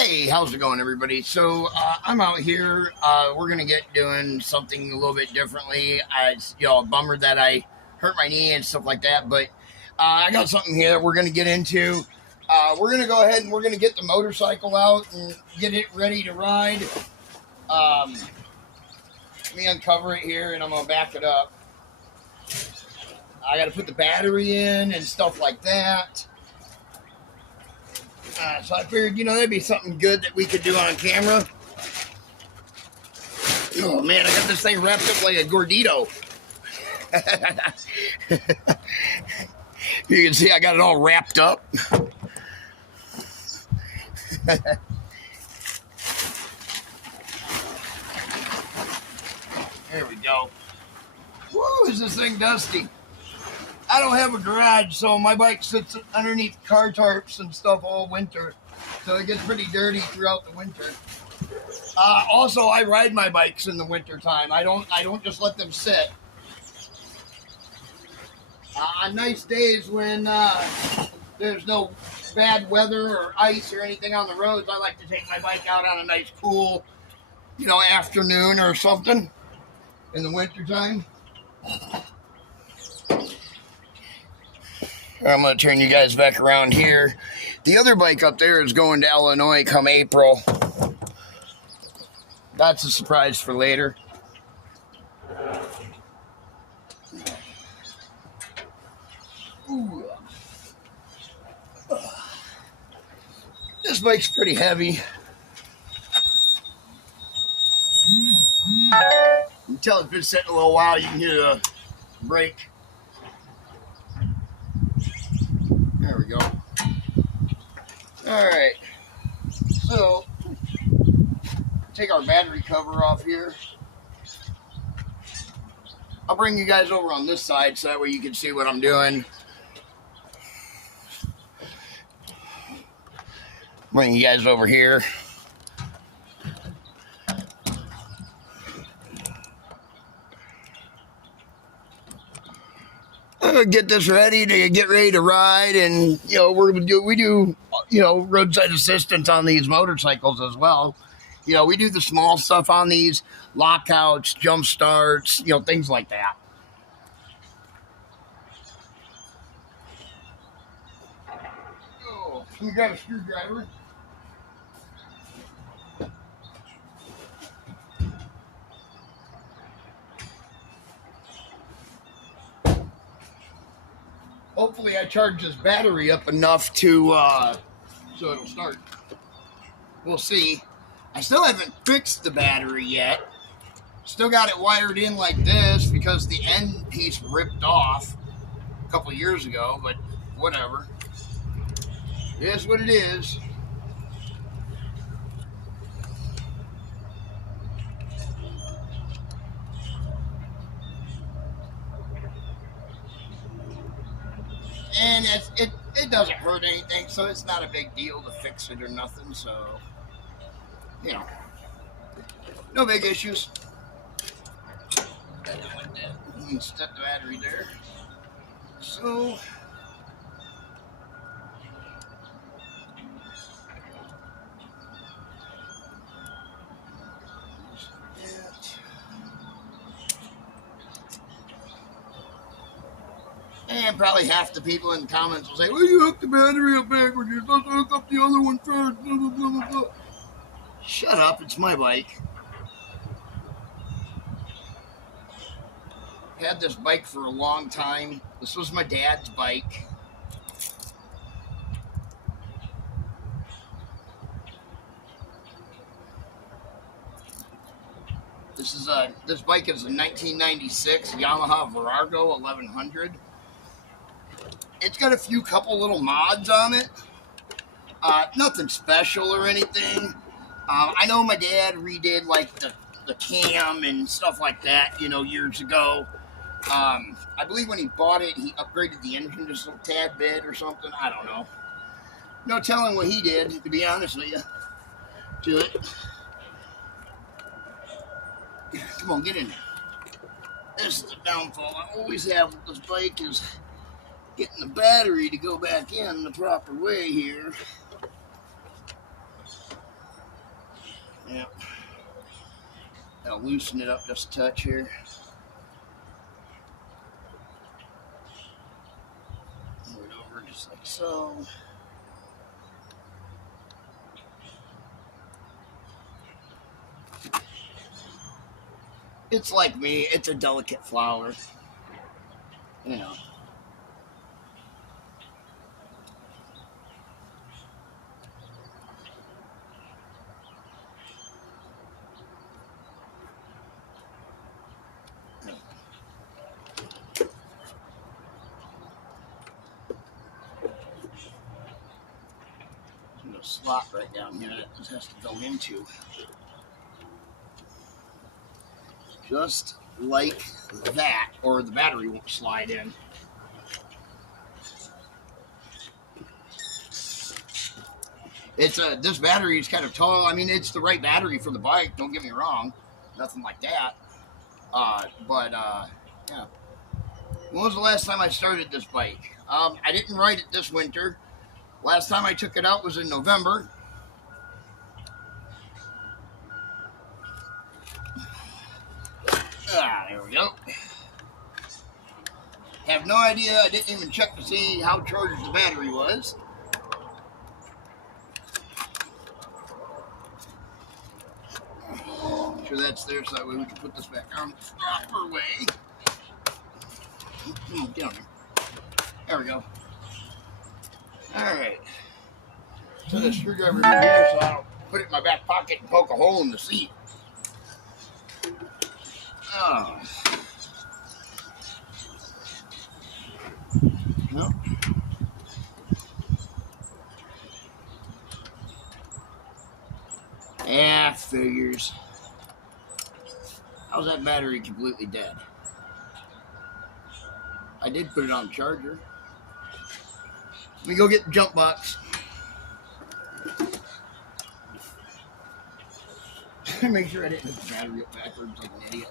Hey, how's it going, everybody? So I'm out here. We're gonna get doing something a little bit differently. It's a bummer that I hurt my knee and stuff like that, but I got something here that we're gonna get into. We're gonna go ahead and we're gonna get the motorcycle out and get it ready to ride. Let me uncover it here, and I'm gonna back it up. I got to put the battery in and stuff like that. So I figured, that'd be something good that we could do on camera. Oh, man, I got this thing wrapped up like a gordito. You can see I got it all wrapped up. There we go. Woo, is this thing dusty. I don't have a garage, so my bike sits underneath car tarps and stuff all winter. So it gets pretty dirty throughout the winter. Also, I ride my bikes in the winter time. I don't just let them sit. On nice days when there's no bad weather or ice or anything on the roads, I like to take my bike out on a nice cool, afternoon or something in the winter time. I'm going to turn you guys back around here. The other bike up there is going to Illinois come April. That's a surprise for later. Ooh. This bike's pretty heavy. You can tell it's been sitting a little while. You can hear the brake. There we go. All right. So, take our battery cover off here. I'll bring you guys over on this side so that way you can see what I'm doing. Bring you guys over here. Get this ready to ride, and we do roadside assistance on these motorcycles as well. We do the small stuff on these, lockouts, jump starts, things like that. Oh, can you grab a screwdriver? Hopefully I charge this battery up enough to so it'll start. We'll see. I still haven't fixed the battery yet. Still got it wired in like this because the end piece ripped off a couple years ago, but whatever. It is what it is. And it doesn't hurt anything, so it's not a big deal to fix it or nothing, so, no big issues. You can set the battery there. So, and probably half the people in the comments will say, well, you hooked the battery up backwards. You're supposed to hook up the other one first. Blah, blah, blah, blah, blah. Shut up. It's my bike. Had this bike for a long time. This was my dad's bike. This bike is a 1996 Yamaha Virago 1100. It's got a couple little mods on it. Nothing special or anything. I know my dad redid like the cam and stuff like that, years ago. I believe when he bought it, he upgraded the engine just a tad bit or something. I don't know. No telling what he did, to be honest with you, to it. Come on, get in there. This is the downfall I always have with this bike is getting the battery to go back in the proper way here. loosen it up just a touch here. Move it over just like so. It's like me, it's a delicate flower. You know. A slot right down here that this has to go into. Just like that, or the battery won't slide in. It's this battery is kind of tall. I mean, it's the right battery for the bike. Don't get me wrong, nothing like that. Yeah. When was the last time I started this bike? I didn't ride it this winter. Last time I took it out was in November. There we go. Have no idea. I didn't even check to see how charged the battery was. Make sure that's there so that way we can put this back on the proper way. Get on there. There we go. Alright. Put a screwdriver in here so I don't put it in my back pocket and poke a hole in the seat. Oh. No. Yeah, figures. How's that battery completely dead? I did put it on the charger. Let me go get the jump box. Make sure I didn't hit the battery up backwards like an idiot.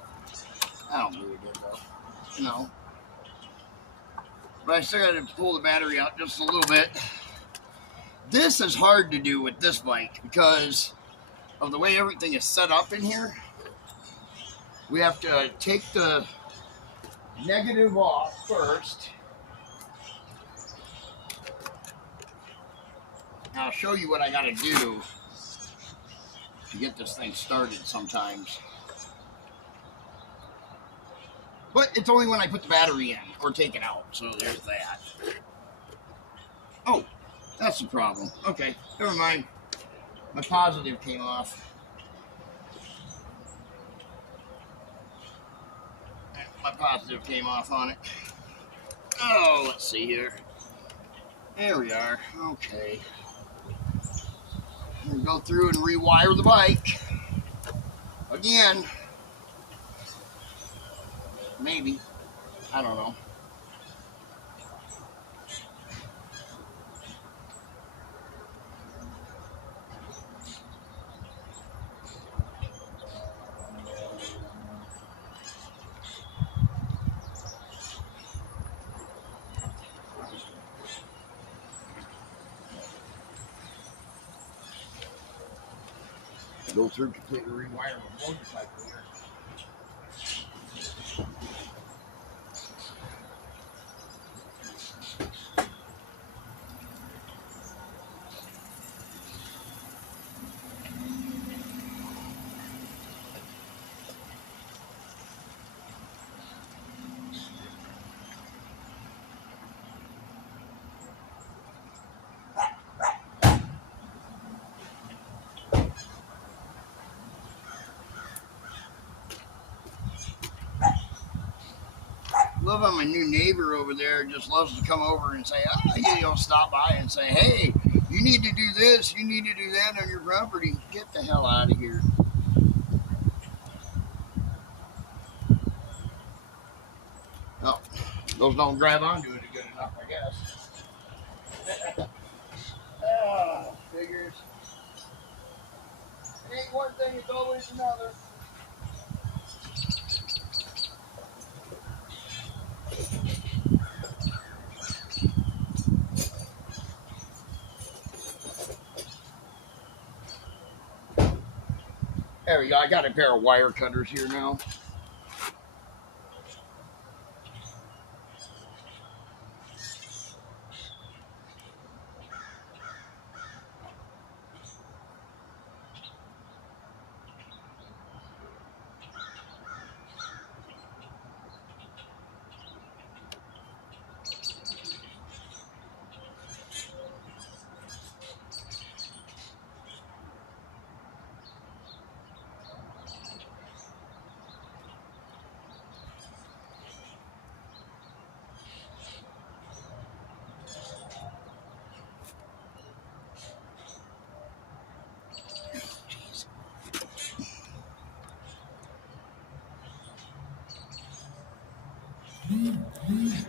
I don't really did though. No. But I still got to pull the battery out just a little bit. This is hard to do with this bike because of the way everything is set up in here. We have to take the negative off first. Now I'll show you what I got to do to get this thing started sometimes. But it's only when I put the battery in or take it out, so there's that. Oh, that's the problem. Okay, never mind. My positive came off. My positive came off on it. Oh, let's see here. There we are. Okay. I'm going to go through and rewire the bike. Again. Maybe. I don't know. Go through completely rewire the motorcycle here. Love how my new neighbor over there just loves to come over and say, stop by and say, hey, you need to do this, you need to do that on your property. Get the hell out of here. Oh, those don't grab onto it good enough, I guess. Figures. It ain't one thing, it's always another. There we go. I got a pair of wire cutters here now.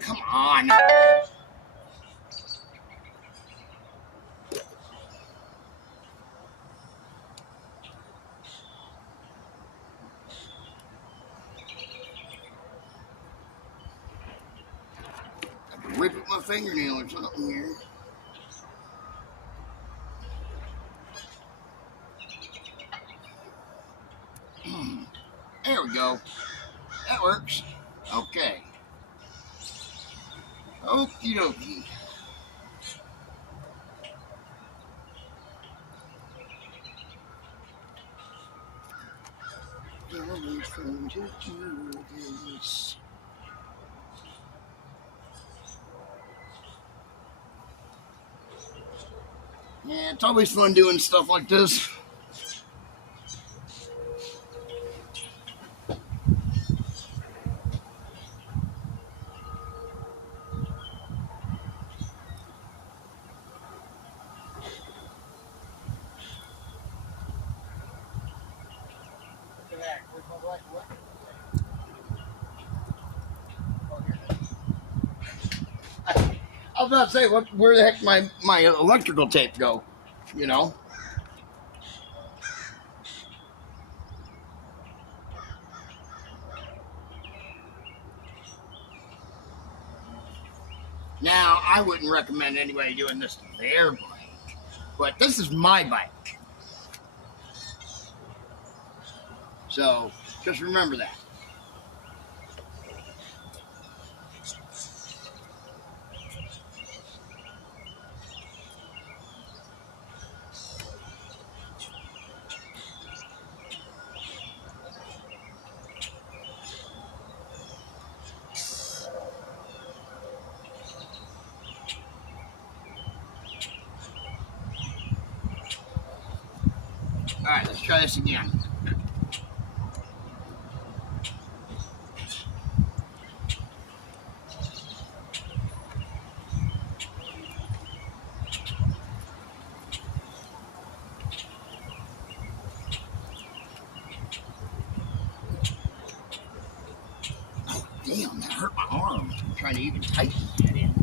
Come on. Rip up my fingernail or something here. There we go. That works. Okay. Okie dokie. Yeah, it's always fun doing stuff like this. I was about to say, where the heck my electrical tape go? You know? Now, I wouldn't recommend anybody doing this to their bike, but this is my bike. So, just remember that. All right, let's try this again. Oh, damn, that hurt my arm. I'm trying to even tighten that in.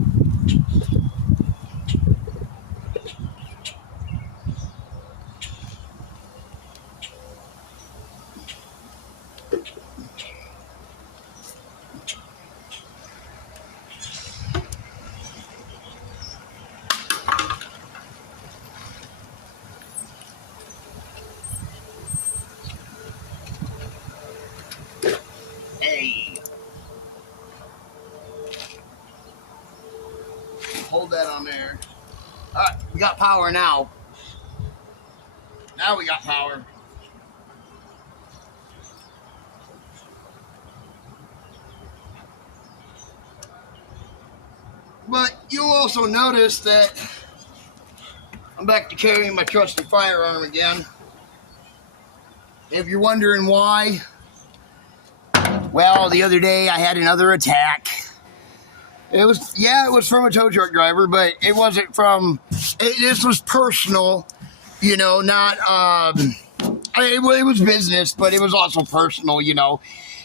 Hey. Hold that on there. All right, we got power now. Now we got power. But you'll also notice that I'm back to carrying my trusty firearm again. If you're wondering why, well, the other day I had another attack. It was from a tow truck driver, but it wasn't from. This was personal, you know, not. It was business, but it was also personal, you know.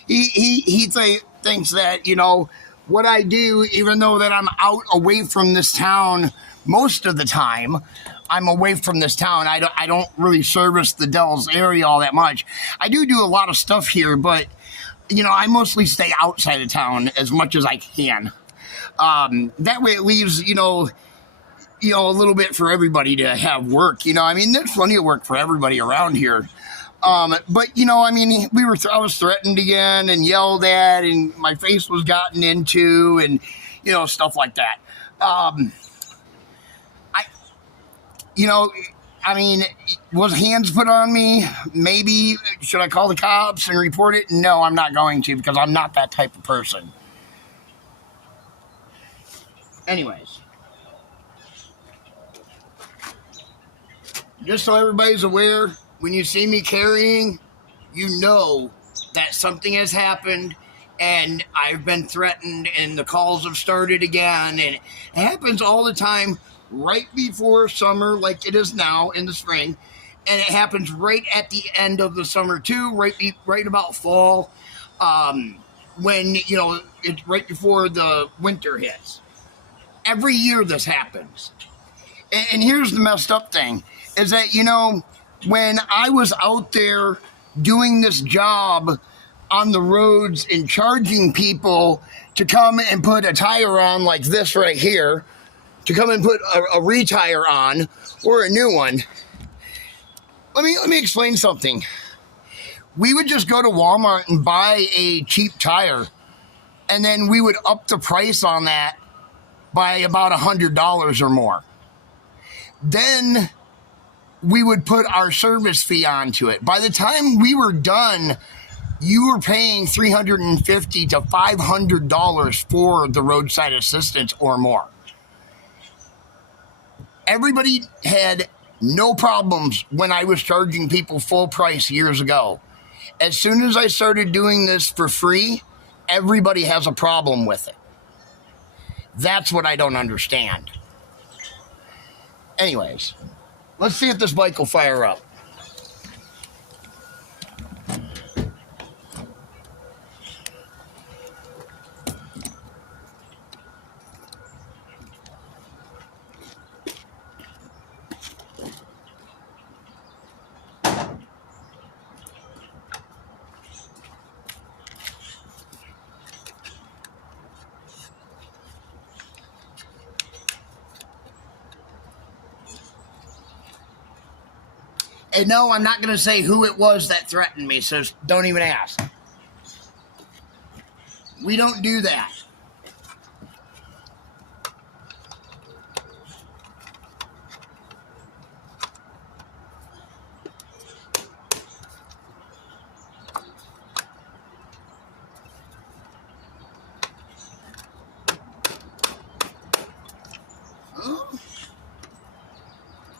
He thinks that, you know, what I do, even though that I'm out away from this town most of the time, I'm away from this town. I don't really service the Dells area all that much. I do a lot of stuff here, but, you know, I mostly stay outside of town as much as I can. That way it leaves, you know, a little bit for everybody to have work. You know, I mean, there's plenty of work for everybody around here. But you know, I mean, I was threatened again and yelled at, and my face was gotten into, and you know, stuff like that. I, you know, I mean, was hands put on me? Maybe. Should I call the cops and report it? No, I'm not going to, because I'm not that type of person. Anyways, just so everybody's aware, when you see me carrying, you know that something has happened and I've been threatened and the calls have started again. And it happens all the time right before summer, like it is now in the spring. And it happens right at the end of the summer too, right about fall, when, you know, it's right before the winter hits. Every year this happens. And here's the messed up thing, is that, you know, when I was out there doing this job on the roads and charging people to come and put a tire on like this right here, to come and put a retire on or a new one, let me explain something. We would just go to Walmart and buy a cheap tire, and then we would up the price on that by about $100 or more. Then we would put our service fee onto it. By the time we were done, you were paying $350 to $500 for the roadside assistance or more. Everybody had no problems when I was charging people full price years ago. As soon as I started doing this for free, everybody has a problem with it. That's what I don't understand. Anyways, let's see if this bike will fire up. And no, I'm not going to say who it was that threatened me, so don't even ask. We don't do that.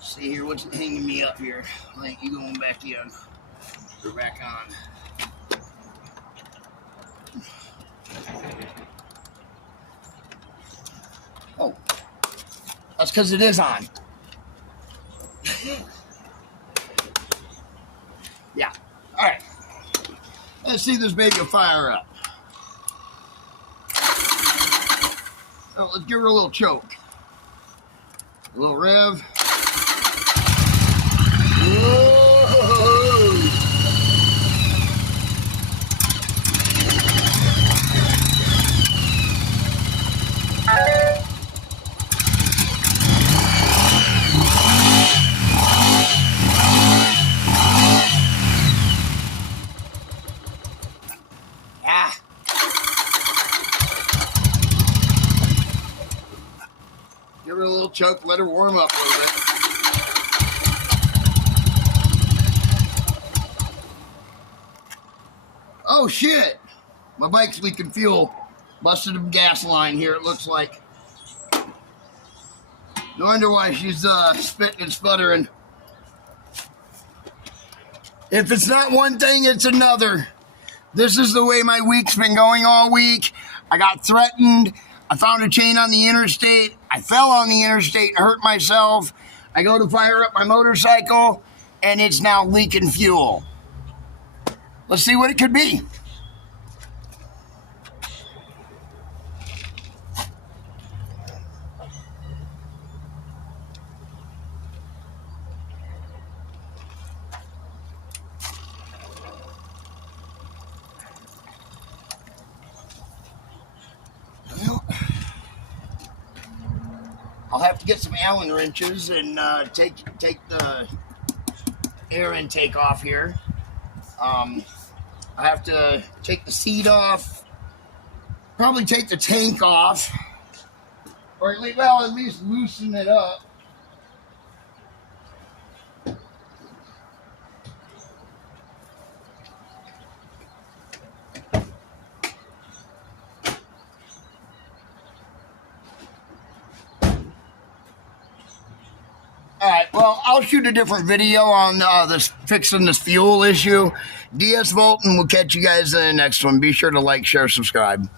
See here, what's hanging me up here? Like, you going back in. We're back on. Oh. That's because it is on. Yeah. Alright. Let's see this baby will fire up. Oh, let's give her a little choke. A little rev. Whoa. Give her a little choke, let her warm up a little bit. Oh shit! My bike's leaking fuel. Busted a gas line here, it looks like. No wonder why she's spitting and sputtering. If it's not one thing, it's another. This is the way my week's been going all week. I got threatened. I found a chain on the interstate. I fell on the interstate and hurt myself. I go to fire up my motorcycle, and it's now leaking fuel. Let's see what it could be. I'll have to get some Allen wrenches and take the air intake off here. I have to take the seat off, probably take the tank off, or at least loosen it up. All right, well, I'll shoot a different video on fixing this fuel issue. DS Volt, and we'll catch you guys in the next one. Be sure to like, share, subscribe.